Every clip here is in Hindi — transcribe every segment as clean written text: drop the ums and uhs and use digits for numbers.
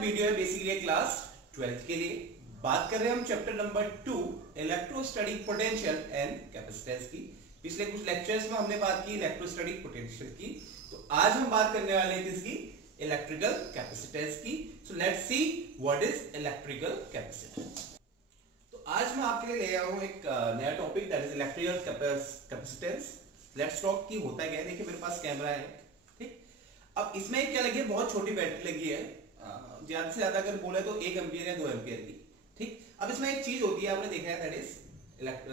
वीडियो है बेसिकली क्लास 12th के लिए। बात कर रहे हैं हम chapter number 2 electrostatic potential and capacitance की। पिछले कुछ लेक्चर्स में हमने बात की इलेक्ट्रोस्टैटिक पोटेंशियल की, तो आज हम बात करने वाले हैं किसकी, इलेक्ट्रिकल कैपेसिटेंस की। सो let's see what is electrical capacitance. तो आज मैं आपके लिए ले आया हूं एक नया topic, that is electrical capacitance. Let's talk की होता है क्या। देखिए मेरे पास कैमरा है, ठीक। अब इसमें क्या लगी है, बहुत छोटी बैटरी लगी है, ज्यादा से ज्यादा अगर बोले तो 1 एम्पियर या 2 एम्पियर की, ठीक। अब इसमें एक चीज होती है, आपने देखा है,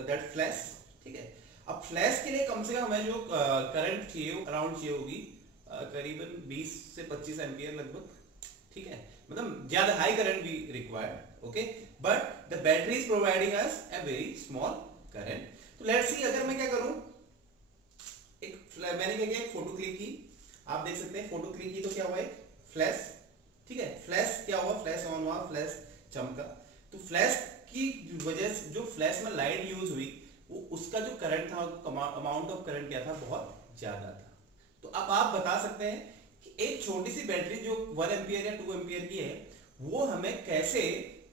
दैट फ्लैश, ठीक है। अब फ्लैश के लिए कम से कम हमें जो करंट चाहिए अराउंड चाहिए होगी करीबन 20 से 25 एम्पियर लगभग, ठीक है। मतलब ज्यादा हाई करंट भी required, okay, but the battery is providing us a very small current. तो लेट्स सी, अगर मैं क्या करूं, मैंने क्या किया, एक फोटो क्लिक की, आप देख सकते हैं फोटो क्लिक की तो क्या हुआ, एक फ्लैश, ठीक है। फ्लैश क्या हुआ, फ्लैश ऑन हुआ, फ्लैश चमका। तो फ्लैश की वजह से जो फ्लैश में लाइट यूज हुई, वो उसका जो करंट था, अमाउंट ऑफ करंट क्या था, बहुत ज्यादा था। तो अब आप बता सकते हैं कि एक छोटी सी बैटरी जो 1 एम्पियर या 2 एम्पियर की है, वो हमें कैसे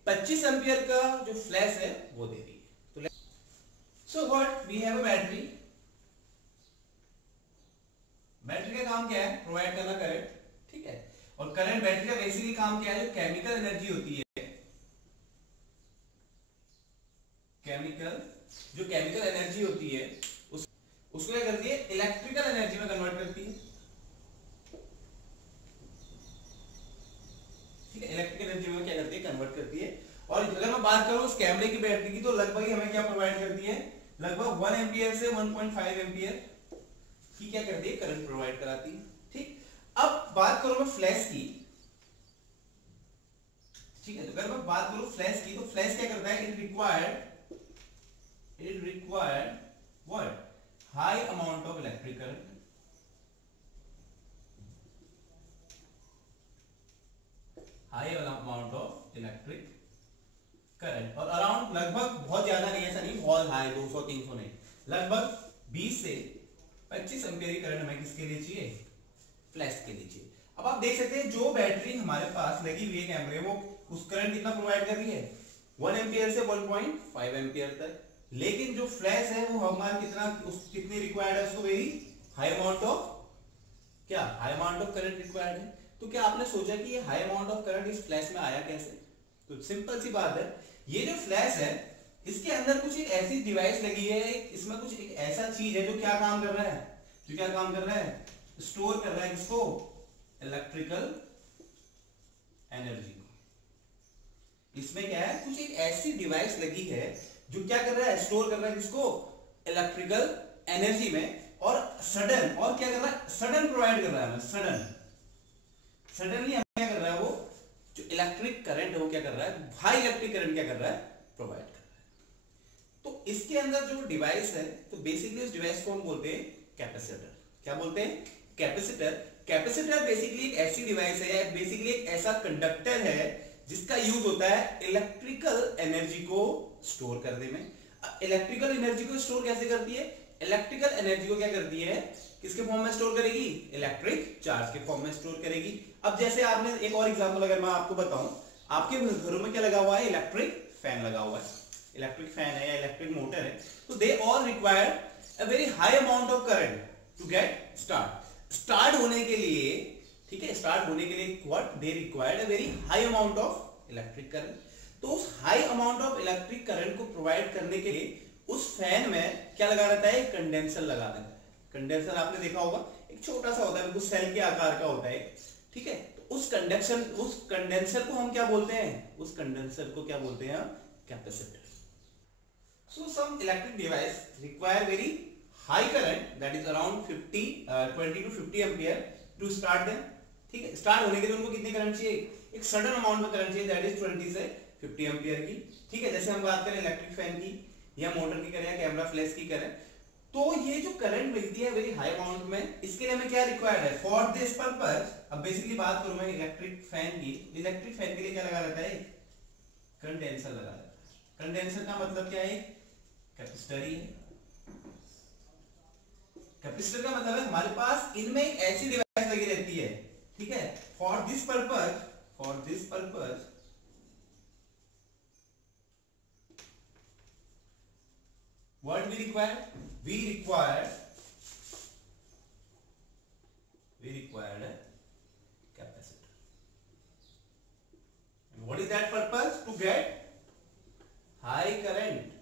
25 एम्पियर का जो फ्लैश है वो दे रही है। तो so what we have a battery. Battery का काम क्या है, प्रोवाइड करना करंट, ठीक है। और करंट बैटरी का बेसिकली काम क्या है, जो केमिकल एनर्जी होती है, जो केमिकल एनर्जी होती है उसको क्या करती है, इलेक्ट्रिकल एनर्जी में कन्वर्ट करती है, ठीक है। इलेक्ट्रिकल एनर्जी में क्या करती है, कन्वर्ट करती है। और अगर मैं बात करूं उस कैमरे की बैटरी की, तो लगभग हमें क्या प्रोवाइड करती है, लगभग 1 एम्पियर से 1.5 एम्पियर की क्या करती है, करंट प्रोवाइड कराती है, ठीक। अब बात करूं मैं फ्लैश की, ठीक है। तो अगर मैं बात करूं फ्लैश की, तो फ्लैश क्या करता है, it required what, high amount of electric current, high amount of electric current, और अराउंड लगभग, बहुत ज्यादा नहीं, ऐसा नहीं बहुत हाई 200-300 नहीं, लगभग 20 से 25 एम्पियर की करंट हमें किसके लिए चाहिए, फ्लैश के लिए चाहिए। अब आप देख सकते हैं जो बैटरी हमारे पास लगी हुई है कैमरे, वो उस करंट कितना प्रोवाइड कर रही है, 1 एम्पियर से 1.5 एम्पियर तक। लेकिन जो फ्लैश है वो हमारा कितनी रिक्वायर्ड है, उसको वेरी हाई अमाउंट ऑफ, क्या high amount of current required है। तो क्या आपने सोचा कि ये हाई अमाउंट ऑफ करंट इस फ्लैश में आया कैसे। तो सिंपल सी बात है, ये जो फ्लैश है इसके अंदर कुछ एक ऐसी डिवाइस लगी है, इसमें कुछ एक ऐसा चीज है जो क्या काम कर रहा है, स्टोर कर रहा है किसको, इलेक्ट्रिकल एनर्जी को। इसमें क्या है, कुछ एक ऐसी डिवाइस लगी है जो क्या कर रहा है, स्टोर कर रहा है किसको, इलेक्ट्रिकल एनर्जी में, और सडन, और क्या कर रहा है, सडन प्रोवाइड कर रहा है, सडनली हमें क्या कर रहा है, वो जो इलेक्ट्रिक करंट है वो क्या कर रहा है, हाई इलेक्ट्रिक करंट क्या कर रहा है, प्रोवाइड कर रहा है। तो इसके अंदर जो डिवाइस है, तो बेसिकली उस डिवाइस को हम बोलते हैं कैपेसिटर। क्या बोलते हैं, कैपेसिटर। कैपेसिटर बेसिकली एक ऐसी डिवाइस है, बेसिकली एक ऐसा कंडक्टर है जिसका यूज होता है इलेक्ट्रिकल एनर्जी को स्टोर करने में। इलेक्ट्रिकल एनर्जी को स्टोर कैसे करती है, इलेक्ट्रिकल एनर्जी को क्या करती है, किसके फॉर्म में स्टोर करेगी, इलेक्ट्रिक चार्ज के फॉर्म में स्टोर करेगी। अब जैसे आपने एक और एग्जांपल अगर मैं आपको बताऊं, आपके घरों में क्या लगा हुआ है, इलेक्ट्रिक फैन लगा हुआ है, इलेक्ट्रिक फैन है या इलेक्ट्रिक मोटर है, तो they all require a very high amount of current to get start होने के लिए, ठीक है। स्टार्ट होने के लिए what they required a very high amount of electric current. तो उस high amount of electric current को प्रोवाइड करने के लिए उस फैन में क्या लगा रहता है, कंडेंसर लगा रहता है। कंडेंसर आपने देखा होगा, एक छोटा सा होता है, बिल्कुल सेल के आकार का होता है, ठीक है। तो उस कंडेंसर को हम क्या बोलते हैं, उस कंडेंसर को क्या बोलते हैं, capacitor. So some electric device require very high current, that is around 20 to 50 ampere to start them, ठीक है। स्टार्ट होने के लिए उनको कितनी करंट चाहिए, एक सडन अमाउंट में करंट चाहिए, दैट इज 20 से 50 एम्पियर की, ठीक है। जैसे हम बात करें इलेक्ट्रिक फैन की या मोटर की करें या कैमरा फ्लैश की करें, तो ये जो करंट मिलती है वेरी हाई अमाउंट में, इसके लिए हमें क्या रिक्वायर्ड है, फॉर दिस पर्पस। अब बेसिकली बात करूं मैं इलेक्ट्रिक फैन की, इलेक्ट्रिक फैन के लिए क्या लगा रहता है, कंडेंसर लगा रहता है। कंडेंसर का मतलब क्या है, कैपेसिटर ही है। कैपेसिटर का मतलब है हमारे पास इनमें एक ऐसी डिवाइस लगी रहती है, ठीक है, for this purpose for this purpose what we require? We required a capacitor. And what is that purpose? To get high current.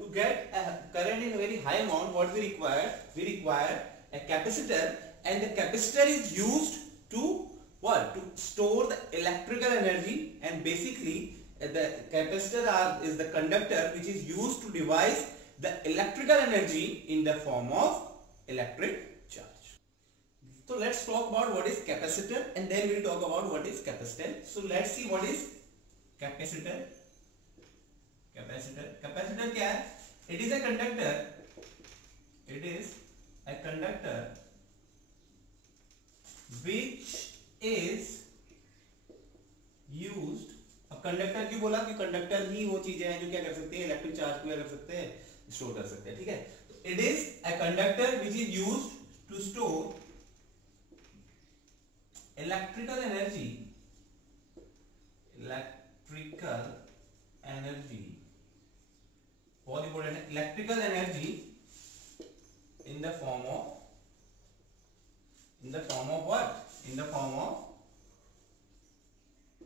To get a current in a very high amount, what we require? We require a capacitor, and the capacitor is used to what? To store the electrical energy, and basically the capacitor is the conductor which is used to devise the electrical energy in the form of electric charge. So let's talk about what is capacitor, and then we'll talk about what is capacitance. So let's see what is capacitor. Capacitor क्या है? It is a conductor. It is a conductor which is used. अब कंडक्टर क्यों बोला? कि कंडक्टर ही वो चीजें हैं जो क्या कर सकते हैं? इलेक्ट्रिक चार्ज को क्या कर सकते हैं? स्टोर कर सकते हैं. ठीक है. It is a conductor which is used to store electrical energy. बहुत इंपॉर्टेंट है. Electrical energy in the form of what? In the form of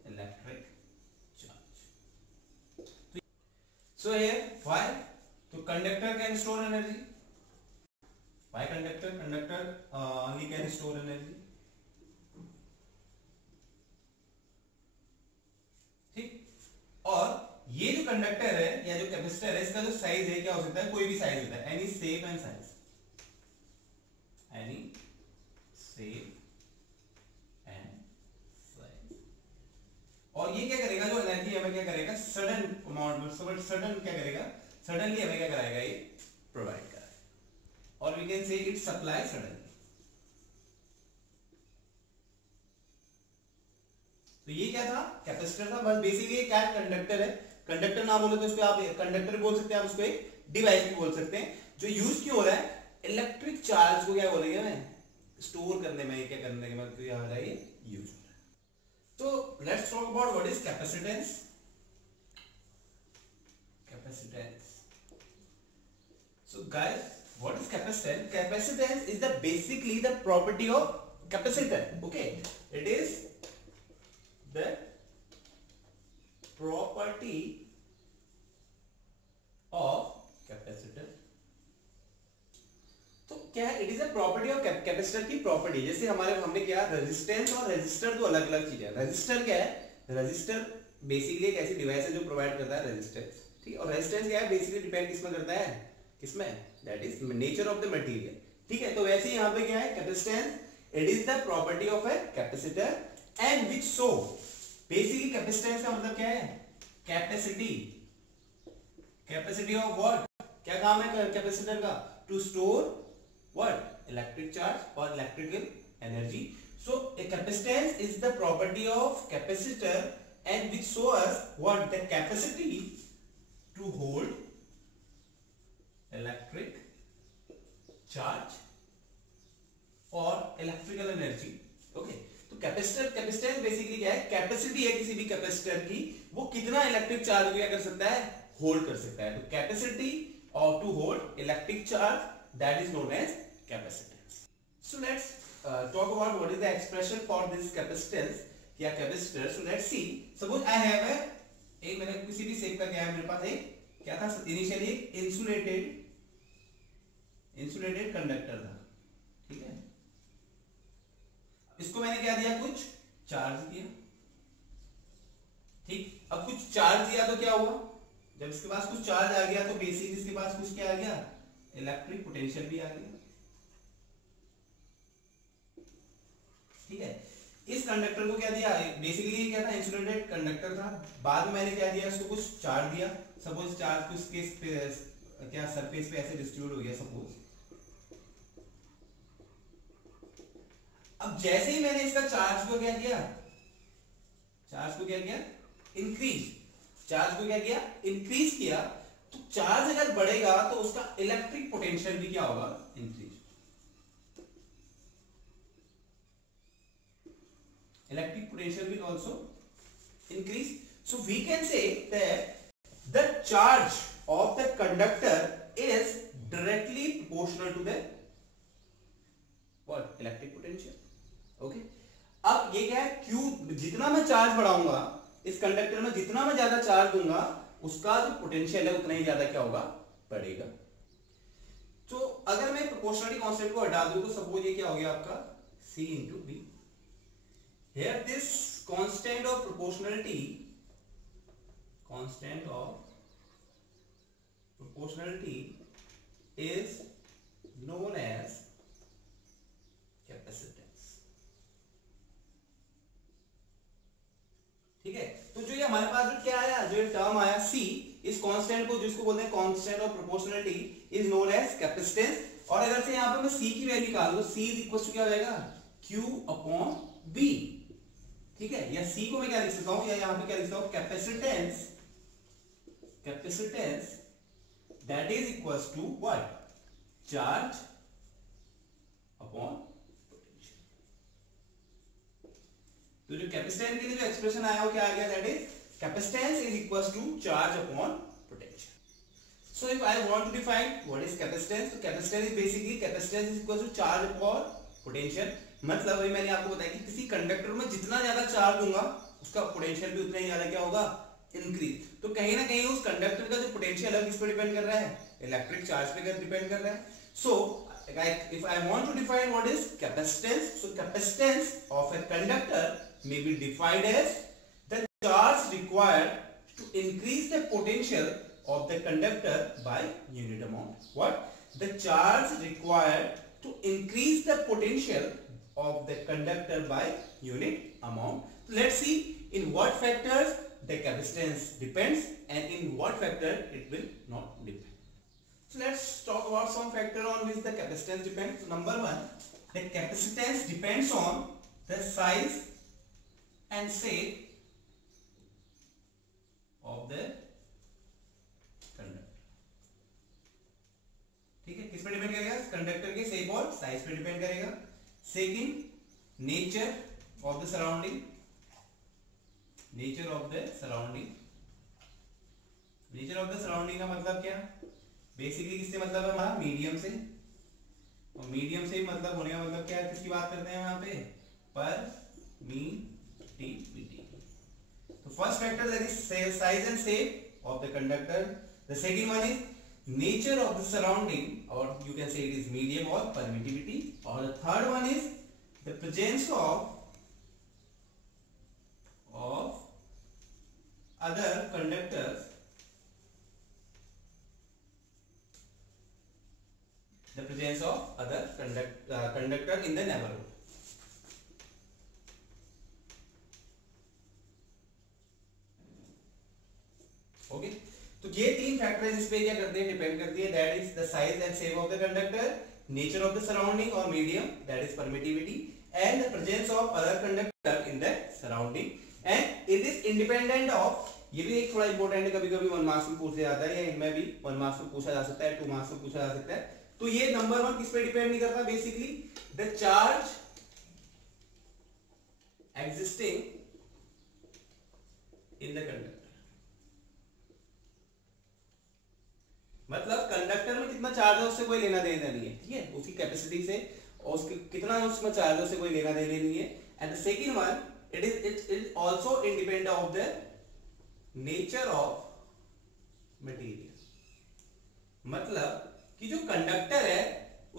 electric charge. So here why? So conductor can store energy. Why conductor? Conductor only can store energy. ठीक. और ये जो कंडक्टर है या जो कैपेसिटर है, इसका जो साइज है क्या हो सकता है? कोई भी साइज होता है. Any shape and size. Any shape and size. और ये क्या करेगा? जो एनर्जी हमें क्या करेगा? सडन अमाउंट में सडन क्या करेगा? सडनली हमें क्या कराएगा? ये प्रोवाइड कराएगा. और we can say it supply suddenly. तो ये क्या था? कैपेसिटर था. बस बेसिकली क्या कंडक्टर है. कंडक्टर ना बोले तो इसको आप कंडक्टर बोल सकते हैं, आप उसको एक डिवाइस भी बोल सकते हैं जो यूज क्यों हो रहा है? इलेक्ट्रिक चार्ज को क्या बोलेंगे हमें? स्टोर करने में, क्या करने के मतलब क्या हो रहा है? ये यूज हो रहा है. तो let's talk about what is capacitance. So guys, what is capacitance? Capacitance is basically the property of capacitor. Okay, it is the property of capacitor. तो क्या है? It is a property of capacitor की property. जैसे हमने क्या, रेजिस्टेंस और रेजिस्टर दो अलग अलग चीजें. रेजिस्टर क्या है? रेजिस्टर बेसिकली एक ऐसी डिवाइस है जो प्रोवाइड करता है रेजिस्टेंस. ठीक. और रेजिस्टेंस क्या है? बेसिकली डिपेंड किसमें करता है? किसमें? That is nature of the material. ठीक है. तो वैसे ही यहाँ पे क्या है? Capacitance, it is the property of a capacitor and which so. Basically capacitance का मतलब क्या है? कैपेसिटी. Capacity of what? क्या काम है कैपेसिटर का? To store what? Electric charge और electrical energy. So a capacitance is the property of capacitor and which show us what? The capacity to hold electric charge और इलेक्ट्रिकल एनर्जी. ओके. तो कैपेसिटेंस बेसिकली क्या है? कैपेसिटी है किसी भी कैपेसिटर की, वो कितना इलेक्ट्रिक चार्ज को क्या कर सकता है? होल्ड कर सकता है. तो कैपेसिटी और to hold electric charge, that is known as capacitance. So let's talk about what is the expression for this capacitance या capacitor. So let's see. Suppose I have एक मैंने किसी भी शेप का क्या है मेरे पास एक क्या था? इनिशियली इंसुलेटेड कंडक्टर था. ठीक है. इसको मैंने क्या दिया? कुछ चार्ज दिया. ठीक. अब कुछ चार्ज दिया तो क्या हुआ? जब इसके पास कुछ चार्ज आ गया तो बेसिकली इसके पास कुछ क्या आ गया? इलेक्ट्रिक पोटेंशियल भी आ गया. ठीक है. इस कंडक्टर को क्या दिया? बेसिकली क्या था? इंसुलेटेड कंडक्टर था. बाद में मैंने क्या दिया? इसको कुछ चार्ज दिया. सपोज चार्ज कुछ क्या सरफेस पे ऐसे डिस्ट्रीब्यूट हो गया सपोज. अब जैसे ही मैंने इसका चार्ज को क्या किया? चार्ज को क्या किया? इंक्रीज. चार्ज को क्या किया? इंक्रीज किया. तो चार्ज अगर बढ़ेगा तो उसका इलेक्ट्रिक पोटेंशियल भी क्या होगा? Increase. electric potential will also increase. So we can say that the charge of the conductor is directly proportional to the what? Electric potential. Okay. अब ये क्या है, Q जितना मैं चार्ज बढ़ाऊंगा इस कंडक्टर में, जितना मैं ज्यादा चार्ज दूंगा उसका जो पोटेंशियल है उतना ही ज्यादा क्या होगा, बढ़ेगा. तो अगर मैं प्रोपोर्शनलिटी कांस्टेंट को हटा दूं तो सपोज ये क्या हो गया आपका C into B. Here this constant of proportionality is known as capacitance. ठीक है. तो जो ये हमारे पास जो क्या आया, जो टर्म आया C, इस कांस्टेंट को जिसको बोलते हैं constant of proportionality is known as capacitance. और अगर से यहाँ पे मैं C की वैल्यू निकाल दूं, C इज इक्वल टू क्या हो जाएगा, Q अपॉन B. ठीक है. या C को मैं क्या लिख सकता हूं, या यहाँ पे क्या लिख सकता हूं, capacitance that is equal to what, charge upon potential. तो जो कैपेसिटेंस के लिए जो एक्सप्रेशन आया वो क्या आ गया, that is capacitance is equal to charge upon potential. So if I want to define what is capacitance, so capacitance is basically capacitance is equal to charge upon potential. मतलब वही मैंने आपको बताया कि किसी कंडक्टर में जितना ज्यादा चार्ज दूंगा उसका पोटेंशियल भी उतना ही ज्यादा क्या होगा, इंक्रीज. तो कहीं ना कहीं उस कंडक्टर का जो पोटेंशियल है किस पर डिपेंड कर रहा है, इलेक्ट्रिक चार्ज पे डिपेंड कर रहा है. सो if I want to define what is capacitance, so capacitance of a conductor may be defined as the charge required to increase the potential of the conductor by unit amount. What? The charge required to increase the potential of the conductor by unit amount. Let's see in what factors the capacitance depends and in what factor it will not depend. So let's talk about some factor on which the capacitance depends. So number one, the capacitance depends on the size and shape of the ठीक है. किस पे डिपेंड करेगा, कंडक्टर के शेप और साइज पे डिपेंड करेगा. Second, nature of the surrounding. Nature of the surrounding का मतलब क्या, बेसिकली किससे मतलब है हमारा, मीडियम से. और मीडियम से मतलब होने का मतलब क्या है, किसकी बात करते हैं यहाँ पे, परमिटिविटी. तो first factor that is size and shape of the conductor. The second one is nature of the surrounding, or you can say it is medium or permittivity. Or the third one is the presence of other conductors, conductor in the neighborhood. Okay. तो ये तीन फैक्टर इस पे क्या करते हैं, डिपेंड करती है. That is the size and shape of the conductor, nature of the surrounding और medium, that is permittivity, and the presence of other conductor in the surrounding. And it is independent of, ये भी एक थोड़ा इंपॉर्टेंट है, कभी-कभी 1 मार्क्स में पूछा जाता है, या इनमें भी 1 मार्क्स में पूछा जा सकता है, 2 मार्क्स में पूछा जा सकता है. तो ये नंबर 1 किस पे डिपेंड नहीं करता, basically the charge existing in the conductor. मतलब कंडक्टर में कितना चार्ज है उससे कोई लेना देना नहीं है. ठीक है. उसकी कैपेसिटी से और उसके कितना उसमें चार्ज है उससे कोई लेना देना नहीं है. And the second one, it is also independent of the nature of material. मतलब कि जो कंडक्टर है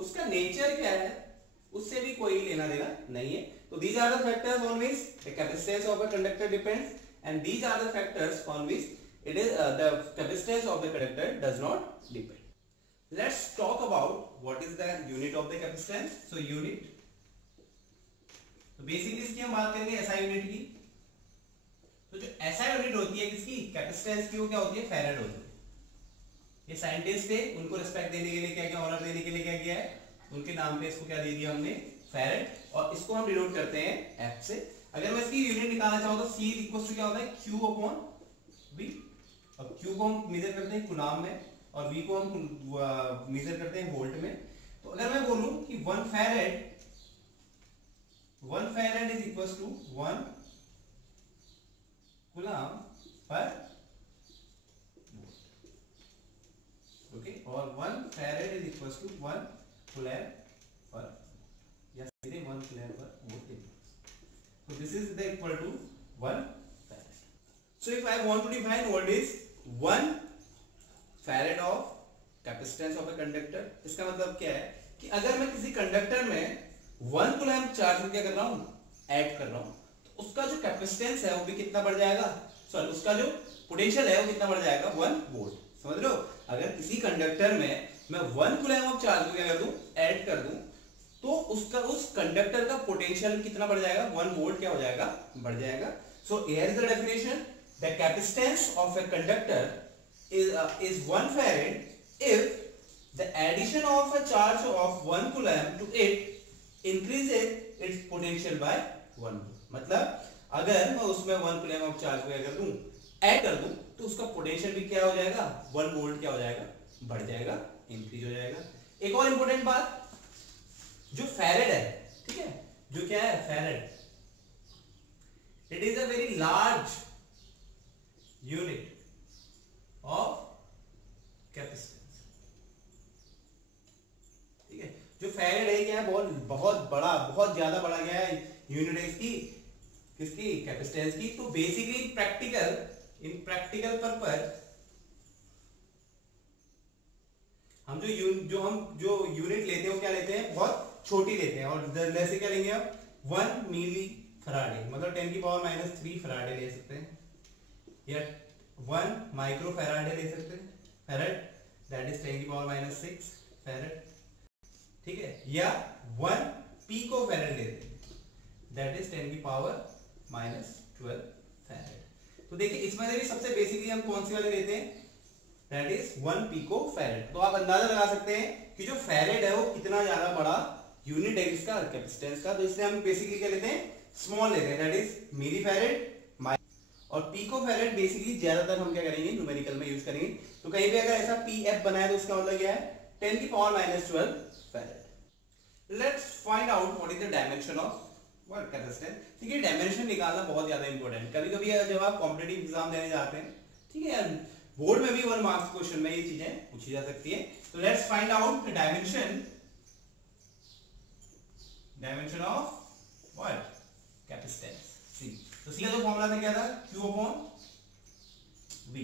उसका नेचर क्या है उससे भी कोई लेना देना नहीं है. तो these are the factors on which the capacitance of a conductor depends, and these are the factors on which it is the capacitance of the conductor does not depend. Let's talk about what is the unit of the capacitance. So unit, तो बेसिकली इसकी हम बात करेंगे SI यूनिट की. तो जो SI यूनिट होती है किसकी, कैपेसिटेंस की, वो क्या होती है, फैराड होती है. ये साइंटिस्ट थे, उनको रिस्पेक्ट देने के लिए क्या क्या, ऑनर देने के लिए क्या किया है, उनके नाम पे इसको क्या दे दिया हमने, फैराड. और इसको हम डिनोट करते हैं F से. अगर मैं इसकी यूनिट निकालना चाहूँ तो C इक्वल टू क्या होता है, Q अपॉन V. अब Q को हम मेजर करते हैं कूलाम में और V को हम मेजर करते हैं वोल्ट में. तो अगर मैं बोलूं कि 1 1 farad is equal to 1 coulomb per volt, okay, और 1 farad is equal to 1 coulomb per, या सीधे 1 coulomb per volt. So this is the equal to 1 farad. So if I want to define what is 1 farad of capacitance of a conductor, इसका मतलब क्या है कि अगर मैं किसी कंडक्टर में 1 कूलम चार्ज को क्या कर रहा हूं, ऐड कर रहा हूं, तो उसका जो कैपेसिटेंस है वो भी कितना बढ़ जाएगा, सॉरी उसका जो पोटेंशियल है वो कितना बढ़ जाएगा, 1 वोल्ट। समझ रहे हो, अगर किसी कंडक्टर में मैं 1 कूलम ऑफ चार्ज को क्या कर दूं, ऐड कर दूं, तो उसका उस कंडक्टर का पोटेंशियल कितना बढ़ जाएगा, 1 वोल्ट क्या हो जाएगा, बढ़ जाएगा। So here is the definition, the capacitance of a conductor is 1 farad if the addition of a charge of 1 coulomb to it increases its potential by 1 volt. मतलब अगर मैं उसमें 1 कूलम ऑफ चार्ज को क्या कर दूं, ऐड कर दूं, तो उसका पोटेंशियल भी क्या हो जाएगा, 1 वोल्ट क्या हो जाएगा, बढ़ जाएगा, इंक्रीज हो जाएगा। एक और इंपॉर्टेंट बात, जो फैरेड है, ठीक है, जो क्या है farad, it is a very large unit of capacitance. ठीक है, जो फैरेड है क्या है, बहुत बहुत बड़ा, बहुत ज्यादा बड़ा क्या है यूनिट है इसकी, किसकी, कैपेसिटेंस की। तो बेसिकली प्रैक्टिकल, इन प्रैक्टिकल पर्पस हम जो यूनिट लेते हैं वो क्या लेते हैं, बहुत छोटी लेते हैं, और जैसे क्या लेंगे आप, 1 मिली फराडे, मतलब 10 की पावर -3 फराडे ले सकते हैं, या 1 माइक्रो फराडे ले सकते हैं, फैराड दैट इज 10 की पावर -6 फैराड, ठीक है, या 1 पिको फैराड लेते हैं, दैट इज 10 की पावर -12 फैराड। तो देखिए इसमें से भी सबसे बेसिकली हम कौन सी वाले लेते हैं, दैट इज 1 पिको फैराड। तो आप अंदाजा लगा सकते हैं कि जो फैराड है वो कितना ज्यादा बड़ा यूनिट है इसका कैपेसिटेंस का। तो इसलिए हम बेसिकली क्या लेते हैं, स्मॉल लेते हैं, दैट इज मिली फैराड, और पिको फैराड बेसिकली ज्यादातर हम क्या करेंगे, न्यूमेरिकल में यूज करेंगे। तो कहीं पे अगर ऐसा पीएफ बनाए तो उसका मतलब क्या है, 10 की power -12 farad. Let's find out what is the dimension of what capacitance. ठीक है, डायमेंशन निकालना बहुत ज्यादा इंपॉर्टेंट। कभी-कभी जब आप कॉम्पिटिटिव एग्जाम देने जाते हैं, ठीक है, बोर्ड में भी 1 मार्क्स क्वेश्चन में ये चीजें पूछी जा सकती है। तो let's find out the dimension of what, capacitance. C, तो सी का जो फॉर्मूला था क्या था, Q upon V,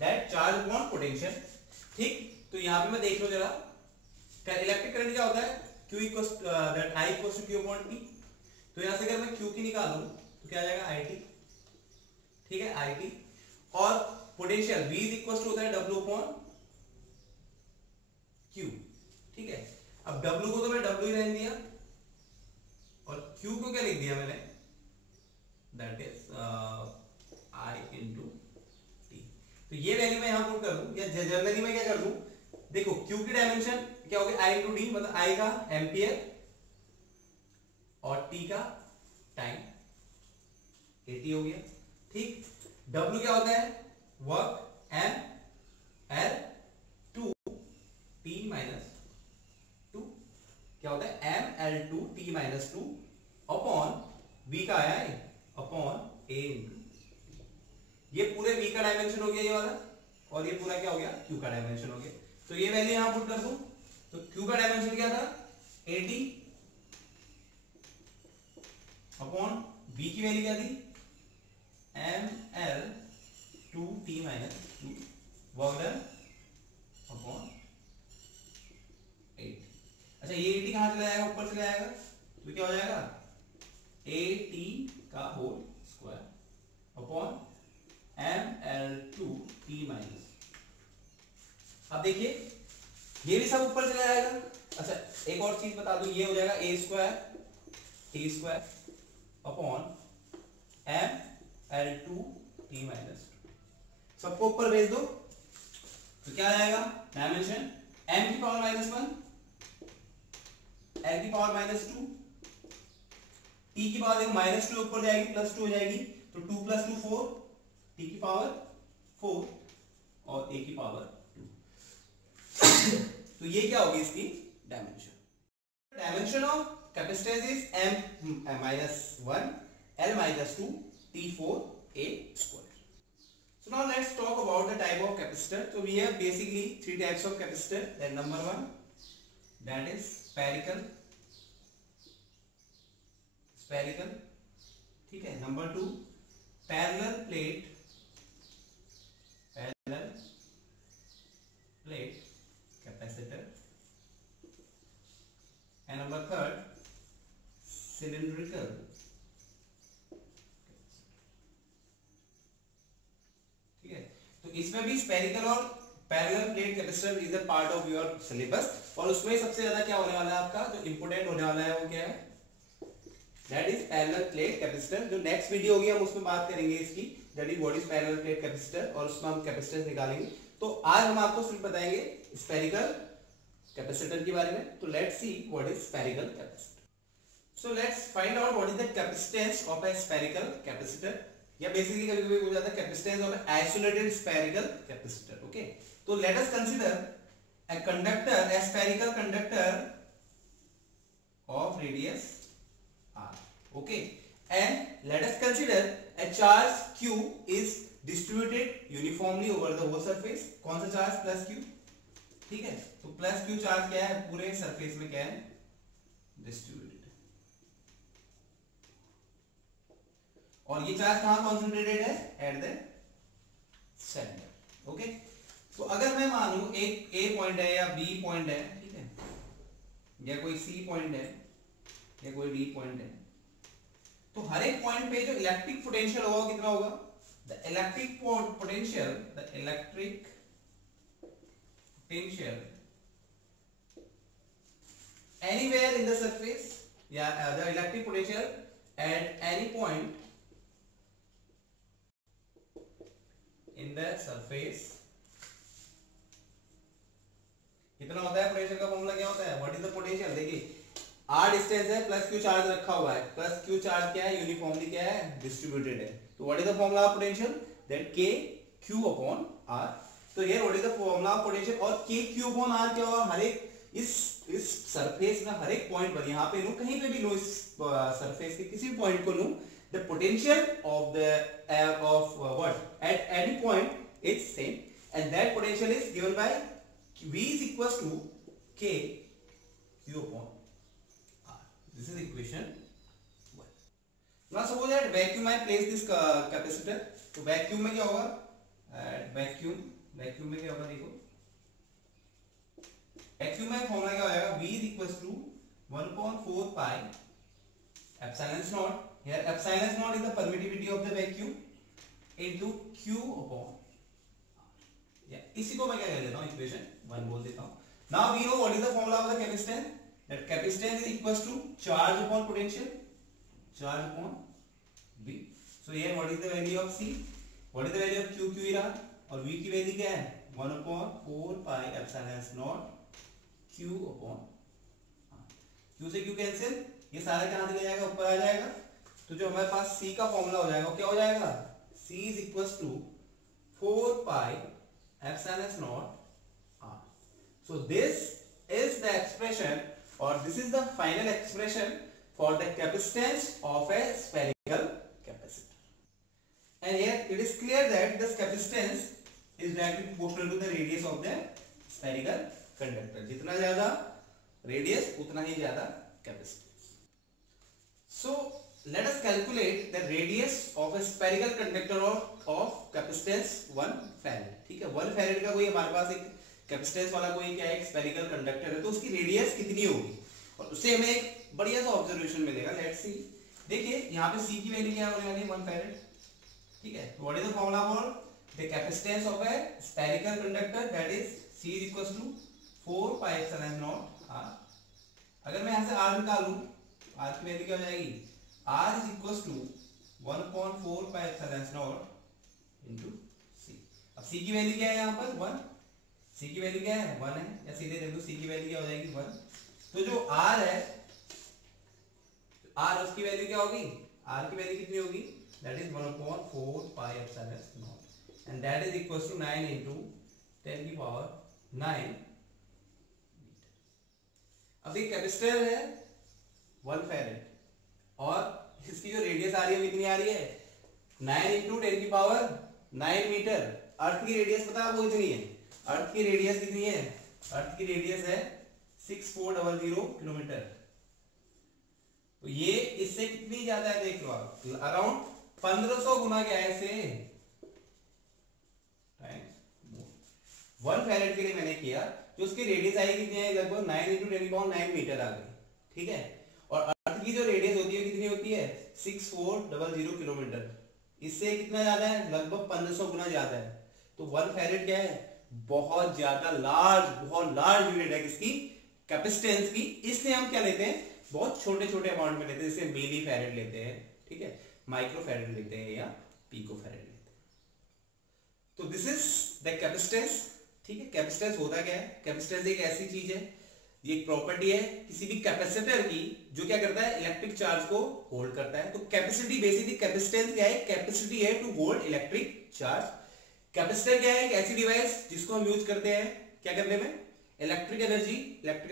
that charge upon potential. ठीक, तो यहां पे मैं देख लो जरा, इलेक्ट्रिक करंट क्या होता है, Q equals that I equals to Q upon T। तो यहां से अगर मैं Q की निकालूं तो क्या आ जाएगा, IT, ठीक है, IT, और potential V is equals to होता है W अपॉन Q, ठीक है। अब W को तो मैं W ही रहने दिया, और Q को क्या लिख दिया मैंने, that is I into T। तो ये वैल्यू मैं यहां पुट कर दूं, या जनरली मैं क्या कर दूं, देखो Q की डायमेंशन क्या हो गया, I इंटू D, मतलब I का एम्पियर और T का टाइम, 80 हो गया। ठीक, W क्या होता है, work, M L 2 T minus 2, क्या होता है, M L 2 T minus 2 upon V का आया है अपॉन A इंटू, ये पूरे V का डायमेंशन हो गया ये वाला, और ये पूरा क्या हो गया, Q का डायमेंशन हो गया। तो ये वैल्यू यहां पुट कर दूं, तो Q का डायमेंशन क्या था, 80 अपॉन V की वैल्यू क्या थी, M L 2 T minus 2, work done upon 8। अच्छा, ये 80 कहां चला जाएगा, ऊपर चला जाएगा, तो क्या हो जाएगा, 80 का whole square upon ML2 T minus. अब देखिए ये भी सब ऊपर चला जाएगा। अच्छा, एक और चीज बता दूं, ये हो जाएगा a square t square upon ML2 T minus, सबको ऊपर भेज दो, तो क्या आ जाएगा, डायमेंशन m की पावर -1, l की पावर -2, t की पावर -2 ऊपर जाएगी, +2 हो जाएगी, तो 2 + 2 4, t की पावर 4 और a की पावर 2। तो ये क्या होगी इसकी dimension. Dimension of capacitance is m-1 l-2 T4a square. So now let's talk about the type of capacitor. So we have basically three types of capacitor. Then number one, that is spherical, ठीक है. Number two, parallel plate capacitor, and number third, cylindrical. ठीक है. तो इसमें भी स्पेरिकल और parallel plate capacitor is a part of your syllabus, और उसमें सबसे ज्यादा क्या होने वाला है आपका जो इंपोर्टेंट होने वाला है वो क्या है, that is parallel plate capacitor. जो नेक्स्ट वीडियो होगी हम उसमें बात करेंगे इसकी, that is what is parallel plate capacitor, और उसमें हम कैपेसिटेंस निकालेंगे. तो आज हम आपको सिर्फ बताएंगे स्पेरिकल कैपेसिटर के बारे में. तो let's see what is spherical capacitor. So let's find out what is the capacitance of a spherical capacitor, या बेसिकली कभी-कभी हो जाता है capacitance of an isolated spherical capacitor. Okay, तो let us consider a conductor, a spherical conductor of radius r. Okay, and let us consider a charge q is distributed uniformly over the whole surface. कौन सा चार्ज, प्लस q. ठीक है, तो प्लस q चार्ज क्या है, पूरे सरफेस में क्या है, डिस्ट्रीब्यूटेड. और ये चार्ज कहां कॉन्सेंट्रेटेड है, एट द सेंटर. ओके, तो अगर मैं मानूं एक a पॉइंट है या b पॉइंट है, ठीक है, या कोई c पॉइंट है या कोई d पॉइंट है, तो हर एक पॉइंट पे जो इलेक्ट्रिक पोटेंशियल होगा कितना होगा, the electric potential anywhere in the surface, या the electric potential at any point in the surface कितना होता है. पोटेंशियल का फॉर्मूला क्या होता है, व्हाट इज द पोटेंशियल. देखिए r डिस्टेंस है, प्लस q चार्ज रखा हुआ है, प्लस q चार्ज क्या है, यूनिफॉर्मली क्या है, डिस्ट्रीब्यूटेड है. तो what is the formula of potential, that k q upon r. तो here what is the formula of potential, और k q अपॉन r क्या होगा, हर एक इस सरफेस में हर एक पॉइंट पर, यहां पे लूं, कहीं पे भी लूं, इस सरफेस के किसी भी पॉइंट को लूं, the potential of what eight any point is same, and that potential is given by v is equals to k q upon r. This is equation 1. Now suppose that vacuum I place this capacitor. तो वैक्यूम में क्या होगा, वैक्यूम में क्या होगा, देखो वैक्यूम में फॉर्मूला क्या हो जाएगा, v is equals to 1/4 pi epsilon naught. Here epsilon naught is the permittivity of the vacuum into q upon r. इसी को मैं क्या कह देता हूँ, इक्वेशन 1 बोल देता हूँ. Now we know what is the formula of the capacitance. That capacitance is equals to charge upon potential, charge upon V. So here what is the value of C, what is the value of Q, Q is R, और V की वैल्यू क्या है, 1/4 pi epsilon naught Q upon R. Q से Q कैंसिल, ये सारा कहाँ चला जाएगा, ऊपर आ जाएगा. तो जो हमारे पास C का फॉर्मूला हो जाएगा वो क्या हो जाएगा, C is equals to 4 pi epsilon naught r. So this is the expression, or this is the final expression for the capacitance of a spherical capacitor. And here it is clear that this capacitance is directly proportional to the radius of the spherical conductor. जितना ज्यादा radius उतना ही ज्यादा capacitance. So let us calculate the radius of a spherical conductor of capacitance 1 farad. ठीक है, 1 farad का कोई हमारे पास एक कैपेसिटेंस वाला कोई क्या है, एक स्फेरिकल कंडक्टर है, तो उसकी रेडियस कितनी होगी, और उससे हमें एक बढ़िया सा ऑब्जर्वेशन मिलेगा. Let's see. देखिए यहाँ पे C की वैल्यू क्या होने वाली है, 1 फैरेड. ठीक है, what is the formula for the capacitance of a spherical conductor, that is C is equals to 4 pi epsilon naught r. अगर मैं यहाँ से r निकालूं, r की वैल्यू क्या हो जाएगी, r is equals to 1/4 pi epsilon naught into C. अब C की वैल्यू क्या है यहाँ पर, 1. C की वैल्यू क्या है, 1 है, या सीधे देख लो C की वैल्यू क्या हो जाएगी, 1. तो जो R है, R उसकी वैल्यू क्या होगी, R की वैल्यू कितनी होगी, that is 1/4 pi epsilon naught, and that is equals to 9 into 10 की पावर 9 मीटर. अब ये कैपेसिटर है, 1 फैरेड, और इसकी जो रेडियस आ रही है वो कितनी आ रही है 9 इंटू 10⁹ मीटर। अर्थ की रेडियस पता है आपको कितनी है, अर्थ की रेडियस कितनी है, अर्थ की रेडियस है 6400 किलोमीटर। तो ये इससे कितनी ज्यादा है देख लो आप, अराउंड 1500 गुना क्या है इससे, 1 फैरेड के लिए मैंने किया, जो उसकी रेडियस आई कितनी है लगभग 9 इंटू 10⁹ मीटर आ गई, ठीक है। और अर्थ की जो रेडियस होती है कितनी होती है 6400 किलोमीटर, इससे कितना ज्यादा है लगभग 1500 गुना ज्यादा है। तो 1 फैरेड क्या है, बहुत ज्यादा लार्ज, बहुत लार्ज यूनिट है किसकी, कैपेसिटेंस की। इसलिए हम क्या लेते हैं, बहुत छोटे छोटे अमाउंट में लेते हैं, जैसे मिली फैरेड लेते हैं, ठीक है, माइक्रो फैरेड लेते हैं या पिको फैरेड लेते हैं। तो दिस इज द कैपेसिटेंस, ठीक है। कैपेसिटेंस होता क्या है, कैपेसिटेंस एक ऐसी चीज है, ये एक प्रॉपर्टी है किसी भी कैपेसिटर की, जो क्या करता है इलेक्ट्रिक चार्ज को होल्ड करता है। तो कैपेसिटी, बेसिकली कैपेसिटेंस क्या है, कैपेसिटी है to hold electric charge. Capacitor क्या है, एक ऐसी डिवाइस जिसको हम यूज करते हैं क्या करने में, इलेक्ट्रिकल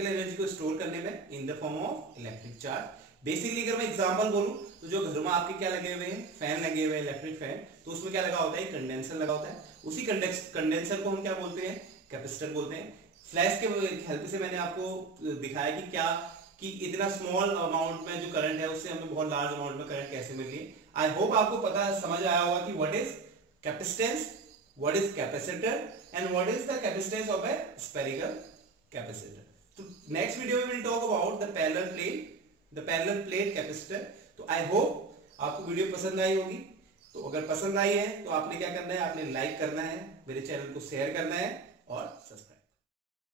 एनर्जी को स्टोर करने में in the form of electric charge. Basically अगर मैं एग्जांपल बोलूं तो जो घर में आपके क्या लगे हुए हैं, फैन लगे हुए हैं, इलेक्ट्रिक फैन, तो उसमें क्या लगा होता है, कंडेंसर लगा होता है। उसी कंडेंसर को हम क्या बोलते हैं, कैपेसिटर बोलते हैं। फ्लैश के हेल्प से मैंने आपको दिखाया कि क्या, कि इतना स्मॉल अमाउंट में जो करंट है उससे हमें बहुत लार्ज अमाउंट में करंट कैसे मिल रही है। आई होप आपको पता समझ आया होगा कि what is capacitance, what is capacitor and what is the capacitance of A spherical capacitor. तो नेक्स्ट वीडियो में will talk about the parallel plate capacitor. तो आई होप आपको वीडियो पसंद आई होगी। तो अगर पसंद आई है तो आपने क्या करना है, आपने लाइक करना है, मेरे चैनल को शेयर करना है,